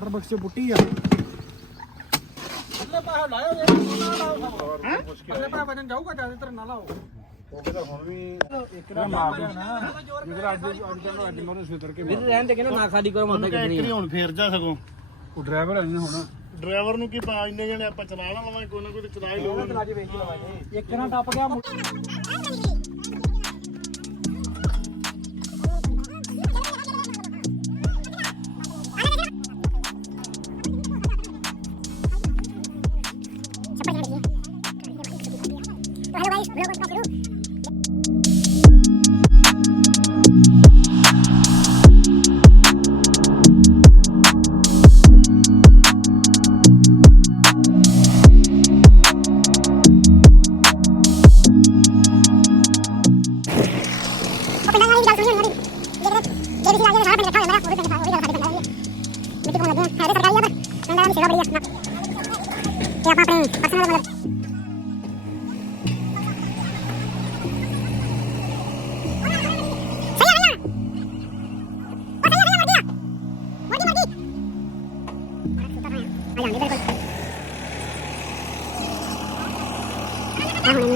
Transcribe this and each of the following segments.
ਚ ਪੁੱਟੀ ਆ। ਅੱਲੇ ਪਾਸੇ ਲਾਇਓ ਜੇ। ਨਾ ਲਾਓ ਹੈ? ਅੱਲੇ ਪਾਸੇ ਵਜਨ ਜਾਊਗਾ ਜ਼ਿਆਦਾ ਤਰ ਨਾ ਲਾਓ ਉਹ ਕਿਤਾ ਹੁਣ ਵੀ ਇੱਕ ਨਾ ਮਾਰ ਦਿਆ ਨਾ ਜਿੱਧਰ ਅੱਜ ਅੱਜ ਕੱਲ ਅੱਜ ਮੋਰੇ ਸੁਧਰ ਕੇ ਵੀਰ ਰਹਿਣ ਦੇ ਕਿਨੂੰ ਨਾ ਖਾਲੀ ਕਰੋ ਮੱਦਾ ਇੱਕ ਹੁਣ ਫੇਰ ਜਾ ਸਕੋ ਉਹ ਡਰਾਈਵਰ ਆ ਨਾ ਹੁਣ। ਡਰਾਈਵਰ ਨੂੰ ਕੀ ਪਾ ਇੰਨੇ ਜਣੇ ਆਪਾਂ ਚਲਾ ਲਵਾਂਗੇ ਕੋਈ ਨਾ ਕੋਈ ਚਲਾ ਹੀ ਲਊਗਾ। ਇੱਕ ਨਾ ਟੱਪ ਗਿਆ ਕੋਲ ਲੱਗੇ ਹੈ ਤੇ ਸਰਕਾਰੀ ਆ ਪਰ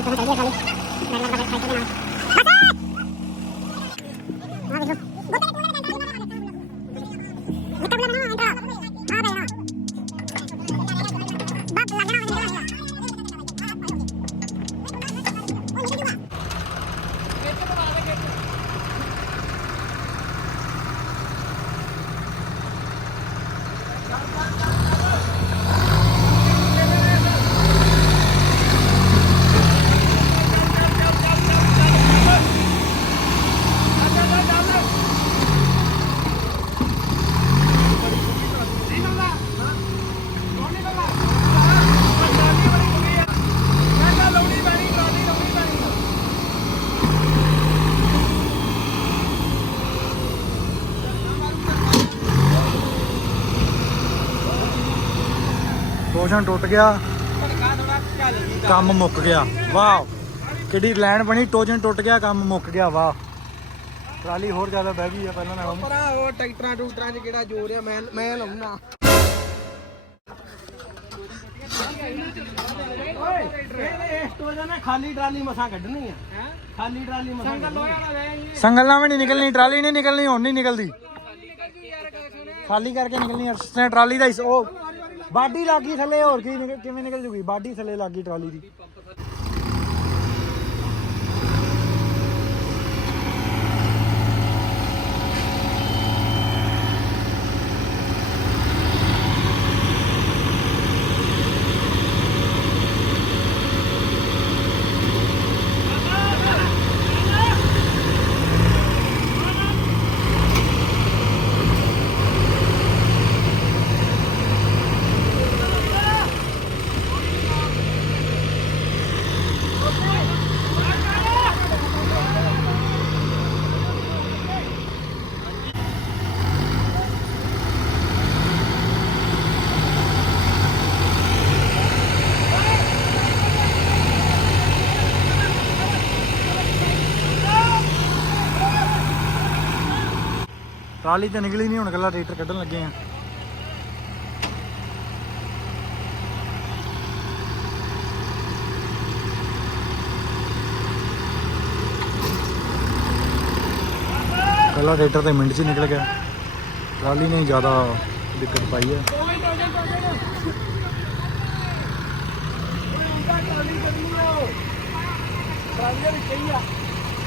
ਪਿੰਡਾਂ ਦੀ ਸੇਵਾ ਟੋਸ਼ਨ ਟੁੱਟ ਗਿਆ ਕੰਮ ਮੁੱਕ ਗਿਆ ਵਾਹ ਕਿਹੜੀ ਲਾਈਨ ਬਣੀ ਟੋਜਨ ਟੁੱਟ ਗਿਆ ਕੰਮ ਮੁੱਕ ਗਿਆ ਵਾਹ ਟਰਾਲੀ ਹੋਰ ਜ਼ਿਆਦਾ ਬਹਿ ਗਈ ਆ ਪਹਿਲਾਂ ਨਾਲੋਂ ਪਰਾ ਉਹ ਟਰੈਕਟਰਾਂ ਟੂਟਰਾਂ 'ਚ ਕਿਹੜਾ ਜੋਰ ਆ ਮੈਂ ਮੈਂ ਲਾਉਣਾ ਓਏ ਇਹ ਸਟੋਰ ਨੇ ਖਾਲੀ ਟਰਾਲੀ ਮਸਾਂ ਕੱਢਣੀ ਆ ਖਾਲੀ ਟਰਾਲੀ ਮਸਾਂ ਕੱਢਣੀ ਸੰਗਲ ਨਾਲ ਵੀ ਨਹੀਂ ਨਿਕਲਣੀ ਟਰਾਲੀ ਨਹੀਂ ਨਿਕਲਣੀ ਹੁਣ ਨਹੀਂ ਨਿਕਲਦੀ ਖਾਲੀ ਕਰਕੇ ਨਿਕਲਣੀ ਅਰਸਨੇ ਟਰਾਲੀ ਦਾ ਹਿੱਸਾ- ਉਹ ਬਾਡੀ ਲੱਗੀ ਥੱਲੇ ਹੋਰ ਕੀ ਨਿਕਲ- ਕਿਵੇਂ ਨਿਕਲ ਜੂਗੀ? ਬਾਡੀ ਥੱਲੇ ਲੱਗੀ ਟਰਾਲੀ ਦੀ। ਟਰਾਲੀ ਤੇ ਨਿਕਲੀ ਨਹੀਂ ਹੁਣ ਕੱਲਾ ਟਰੈਕਟਰ ਕੱਢਣ ਲੱਗੇ ਆ। ਕੱਲਾ ਟਰੈਕਟਰ ਤੇ ਮਿੰਟ 'ਚ ਨਿਕਲ ਗਿਆ। ਟਰਾਲੀ ਨੇ ਜ਼ਿਆਦਾ ਦਿੱਕਤ ਪਾਈ ਹੈ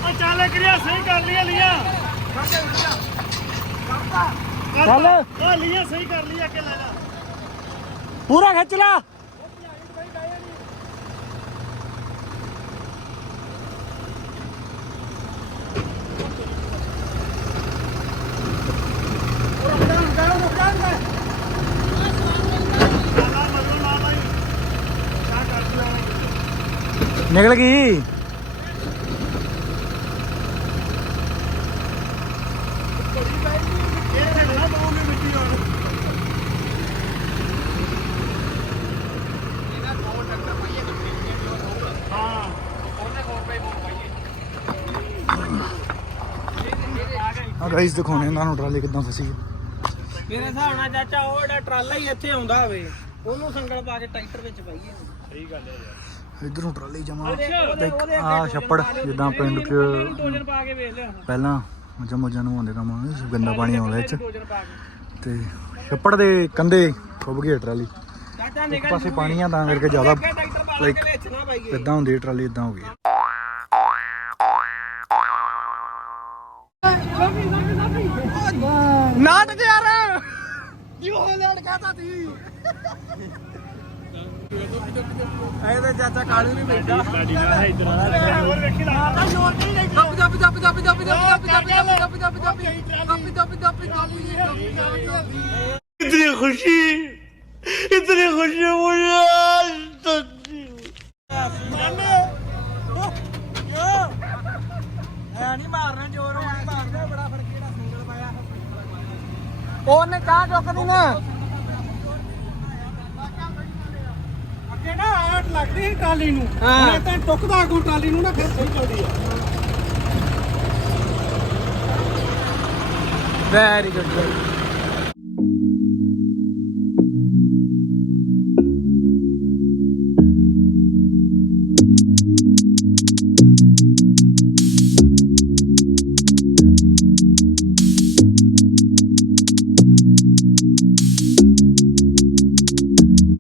ਆ ਚੱਲ ਕਰਿਆ ਸਹੀ ਕਰ ਲਿਆ ਲੀਆਂ। ਚੱਲ ਆ ਲੀਆਂ ਸਹੀ ਕਰ ਲਿਆ ਕਿ ਲੈ ਲੈ ਪੂਰਾ ਖਿੱਚ ਲਾ ਨਿਕਲ ਗਈ ਇਹ ਖੜਨਾ ਪਾਉਂਗੇ ਮਿੱਟੀ ਹੁਣ ਹਾਂ ਆ ਗਾਈਸ ਦਿਖਾਉਣੇ ਇਹਨਾਂ ਨੂੰ ਟਰਾਲੀ ਕਿੱਦਾਂ ਫਸੀ ਹੈ ਮੇਰੇ ਹਿਸਾਬ ਨਾਲ ਚਾਚਾ ਉਹ ਜਿਹੜਾ ਟਰਾਲਾ ਹੀ ਇੱਥੇ ਆਉਂਦਾ ਹੋਵੇ ਉਹਨੂੰ ਸੰਗਲ ਪਾ ਕੇ ਟਰੈਕਟਰ ਵਿੱਚ ਪਾਈਏ ਇਧਰੋਂ ਟਰਾਲੀ ਜਮਾ ਆ ਛੱਪੜ ਜਿੱਦਾਂ ਪਿੰਡ 'ਚ ਪਹਿਲਾਂ ਮੱਝਾਂ ਮੁੱਝਾਂ ਨੂੰ ਆਉਂਦੇ ਕੰਮ ਗੰਦਾ ਪਾਣੀ ਆਉਂਦਾ ਇਹ 'ਚ। ਤੇ ਛੱਪੜ ਦੇ ਕੰਦੇ ਖੁੱਭ ਗਈ ਟਰਾਲੀ। ਇੱਕ ਪਾਸੇ ਪਾਣੀ ਆ ਤਾਂ ਕਰਕੇ ਜ਼ਿਆਦਾ ਲਾਈਕ ਇਦਾਂ ਹੁੰਦੀ ਹੈ ਟਰਾਲੀ ਇਦਾਂ ਹੋ ਗਈ ਐ ਤਾਂ ਚਾਚਾ ਕਾਲੂ ਨਹੀਂ ਬੈਠਾ ਸਾਡੀ ਨਾਲ ਇਧਰ ਹੋਰ ਵੇਖੀ ਲਾ ਆ ਤਾਂ ਜ਼ੋਰ ਨਹੀਂ ਲੈ ਜੱਪ ਜੱਪ ਜੱਪ ਜੱਪ ਜੱਪ ਜੱਪ ਜੱਪ ਜੱਪ ਜੱਪ ਜੱਪ ਜੱਪ ਜੱਪ ਜੱਪ ਜੱਪ ਇਤਨੀ ਖੁਸ਼ੀ ਇਤਨੀ ਖੁਸ਼ੀ ਹੋਈ ਅੱਜ ਤੱਕ ਮਾਨੇ ਯੋ ਐ ਨਹੀਂ ਮਾਰਨਾ ਜ਼ੋਰ ਹੋਣੀ ਮਾਰਦਾ ਬੜਾ ਫੜ ਕਿਹੜਾ ਸਿੰਗਲ ਪਾਇਆ ਉਹਨੇ ਕਾ ਚੁੱਕਦੀ ਨਾ ਆਟ ਲੱਗਦੀ ਸੀ ਟਰਾਲੀ ਨੂੰ। ਹੁਣ ਤਾਂ ਟੁੱਕਦਾ ਕੋ ਟਰਾਲੀ ਨੂੰ ਨਾ ਫਿਰ ਸਹੀ ਚੱਲਦੀ ਆ। Very good